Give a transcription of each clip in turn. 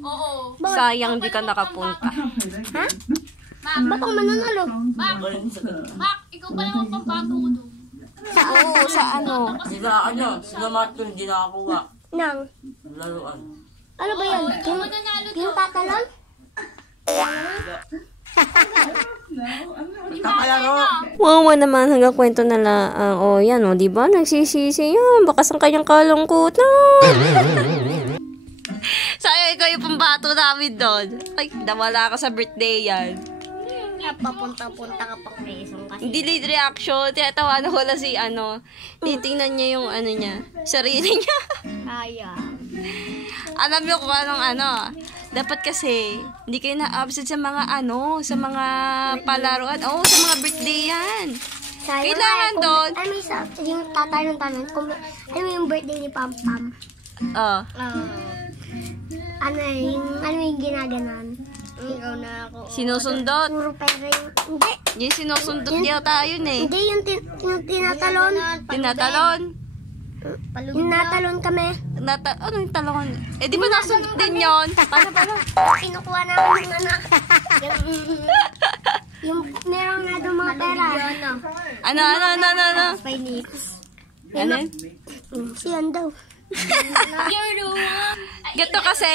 Oo. Sayang di ka nakapunta. Ha? Ba't ako mananalo? Mac, ikaw pa naman pambato ko doon. Oo, sa ano? Sinamat ko, hindi nakakuha. Nang? Laruan. Ano ba yan? Yung tatalon? Kapalaro! Wawa naman hanggang kwento na lang. O yan o, diba? Nagsisisi yan. Bakas ang kanyang kalungkutan. Sayang ikaw yung pambato namin doon. Ay, nawala ka sa birthday yan. Papunta-punta ka pang Quezon kasi. Hindi late reaction. Tinatawanan ko lang si ano. Titingnan niya yung ano niya. Sarili niya. Kaya. Alam niyo kung anong ano. Dapat kasi, hindi kayo na-absent sa mga ano, sa mga palaruan. Oo, sa mga birthday yan. Kailangan doon. Ano yung tatanong-tanong, ano yung birthday ni Pam Pam? Oh. Ano yung ginaganan? Ikaw na ako. Sinusundot. Puro pera yung... Hindi. Yung sinusundot niya tayo eh. Hindi, yung tinatalon. Tinatalon. Yung natalon kami. Ano yung talon? Eh, di ba nasundot din yun? Paano? Kinukuha namin yung anak. Yung meron nga doon mga pera. Ano? Ano? Siyan daw. Gato kasi,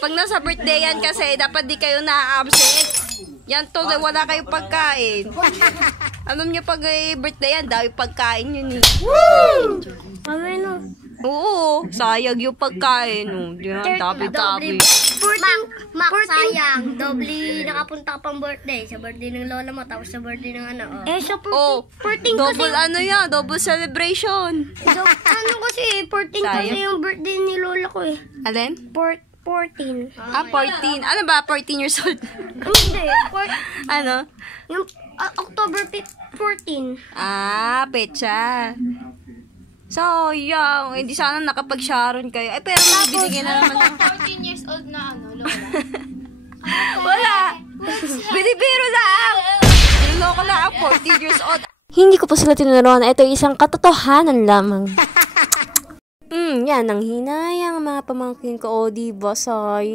pag nasa birthday yan kasi, dapat di kayo na-absent. Yan to, wala kayong pagkain. Alam niyo pag birthday yan, dahil pagkain yun eh. Woo! Ano? Oo, sayang yung pagkain. Dami-dami. Mac, sayang. Doble nakapunta ka pang birthday. Sa birthday ng lola mo, tapos sa birthday ng ano. So, 14 kasi. Double ano yan, double celebration. Ano kasi, 14 kasi yung birthday ni lola ko eh. Alin? 14. 14. Ano ba? 14 years old? Hindi. Ano? Yung October 14. Pecha. Sayang. Hindi sana nakapag-sharon kayo. Pero may binigyan na naman ng... 14 years old na lola. Wala. Binibiro lang. Niloloko lang ang 14 years old. Hindi ko pa sila tinuruan. Ito isang katotohanan lamang. Yan ang hinayang mga pamangkin ko. O, diba? Sayang.